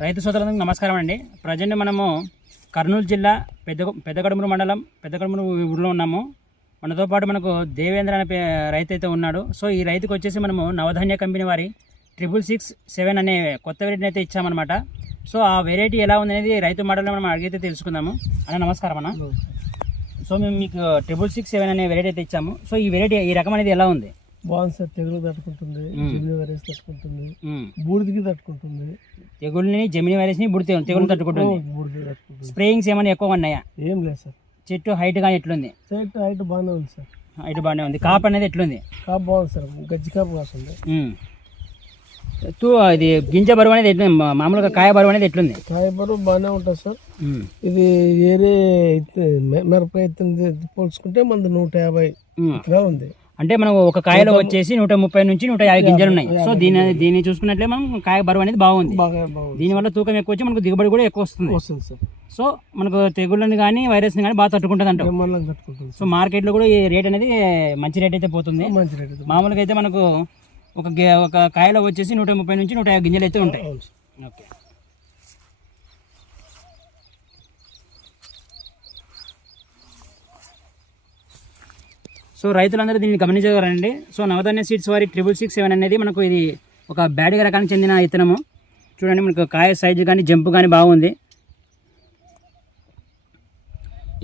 రైతు సోదరులకు నమస్కారం అండి. ప్రజెంట్ మనము కర్నూలు జిల్లా పెద్దగడుమూరు మండలం పెద్దగడుమూరు ఊరిలో ఉన్నాము. మనతో పాటు మనకు దేవేంద్ర అనే రైతు అయితే ఉన్నాడు. సో ఈ రైతుకు వచ్చేసి మనము నవధాన్య కంపెనీ వారి 6667 అనే కొత్త వెరైటీని అయితే ఇచ్చామన్నమాట. సో ఆ వెరైటీ ఎలా ఉందనేది రైతు మాటల్లో మనం అడిగితే తెలుసుకుందాము. అన్న నమస్కారం అన్న. సో మేము మీకు 6667 అనే వెరైటీ అయితే ఇచ్చాము. సో ఈ వెరైటీ ఈ రకం అనేది ఎలా ఉంది? బాగుంది సార్. తెగులు తట్టుకుంటుంది, జెమిని వైరస్ తట్టుకుంటుంది, బూడిదికి తట్టుకుంటుంది. తెగుల్ని జెమిని వైరస్ ని తెగులు తట్టుకుంటుంది. స్ప్రేయింగ్స్ ఏమైనా ఎక్కువ ఉన్నాయా? ఏం లేదు సార్. చెట్టు హైట్ కానీ ఎట్లుంది? చెట్టు హైట్ బాగానే ఉంది సార్. హైట్ బాగానే ఉంది. కాపు అనేది ఎట్లుంది? కాపు బాగుంది సార్. గజ్జి కాపు కాస్తుంది. ఇది గింజ బరువు అనేది మామూలుగా కాయ బరువు అనేది ఎట్లుంది? కాయ బరువు బాగానే ఉంటుంది సార్. ఇది వేరే మిరపకాయ పోల్చుకుంటే మనది 150 ఇట్లా ఉంది. అంటే మనం ఒక కాయలో వచ్చేసి 130 నుంచి 150 గింజలు ఉన్నాయి. సో దీన్ని చూసుకున్నట్లే మనం కాయ బరువు అనేది బాగుంది. దీనివల్ల తూకం ఎక్కువ వచ్చి మనకు దిగుబడి కూడా ఎక్కువ వస్తుంది సార్. సో మనకు తెగుళ్ళని కానీ వైరస్ని కానీ బాగా తట్టుకుంటుంది అంట. సో మార్కెట్లో కూడా ఈ రేట్ అనేది మంచి రేట్ అయితే పోతుంది. మామూలుగా అయితే మనకు ఒక కాయలో వచ్చేసి 130 నుంచి 150 గింజలు అయితే ఉంటాయి. ఓకే. సో రైతులందరూ దీన్ని గమనించగలరండి. సో నవధాన్య సీడ్స్ వారి 6667 అనేది మనకు ఇది ఒక బ్యాడిగ రకానికి చెందిన విత్తనము. చూడండి, మనకు కాయ సైజు కానీ జంపు కానీ బాగుంది.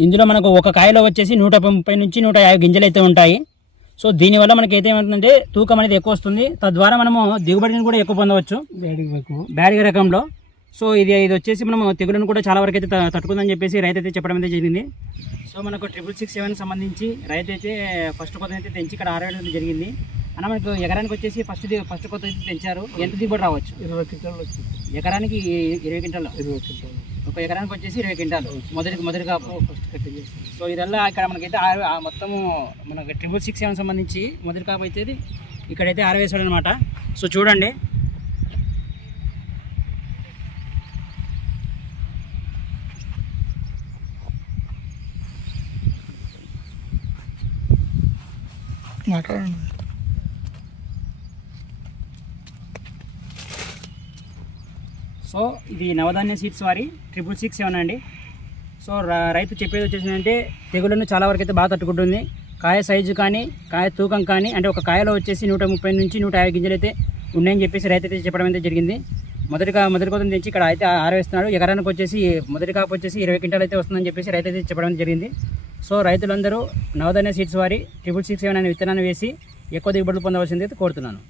ఇందులో మనకు ఒక కాయలో వచ్చేసి 130 నుంచి 150 గింజలు అయితే ఉంటాయి. సో దీనివల్ల మనకి అయితే ఏమవుతుందంటే తూకం అనేది ఎక్కువ వస్తుంది. తద్వారా మనము దిగుబడిని కూడా ఎక్కువ పొందవచ్చు బ్యాడిగ రకంలో. సో ఇది వచ్చేసి మనము తెగులను కూడా చాలా వరకు అయితే తట్టుకుందని చెప్పేసి రైతు అయితే చెప్పడం అయితే జరిగింది. సో మనకు 6667 సంబంధించి రైతు అయితే ఫస్ట్ కొత్త అయితే తెంచి ఇక్కడ ఆరవేయడం జరిగింది. అన్న మనకు ఎకరానికి వచ్చేసి ఫస్ట్ కొత్త అయితే తెంచారు. ఎంత దిగుబడి రావచ్చు? 20 క్వింటాలు వచ్చింది ఎకరానికి. 20 క్వింటాలు. ఒక ఎకరానికి వచ్చేసి 20 క్వింటాలు మొదటి కాపు ఫస్ట్ కటింగ్ చేసి. సో ఇదల్లా ఇక్కడ మనకైతే మొత్తము మనకు 6667 సంబంధించి మొదటి కాపు అయితే ఇక్కడైతే ఆరవేసాడు అనమాట. సో చూడండి, సో ఇది నవధాన్య సీడ్స్ వారి 6667 అండి. సో రైతు చెప్పేది వచ్చేసిందంటే తెగుళ్ళను చాలా వరకు అయితే బాగా తట్టుకుంటుంది. కాయ సైజు కానీ కాయ తూకం కానీ, అంటే ఒక కాయలో వచ్చేసి 130 నుంచి 150 గింజలు అయితే ఉన్నాయని చెప్పేసి రైతు అయితే చెప్పడం అయితే జరిగింది. మొదటి కోసం తెచ్చి ఇక్కడ అయితే ఆరవేస్తున్నాడు. ఎకరానికి వచ్చేసి మొదటి కాపు వచ్చేసి 20 క్వింటాలు అయితే వస్తుందని చెప్పేసి రైతు అయితే చెప్పడం జరిగింది. సో రైతులందరూ నవధాన్య సీడ్స్ వారి 6667 అనే విత్తనాన్ని వేసి ఎక్కువ దిగుబడులు పొందవలసింది అయితే కోరుతున్నాను.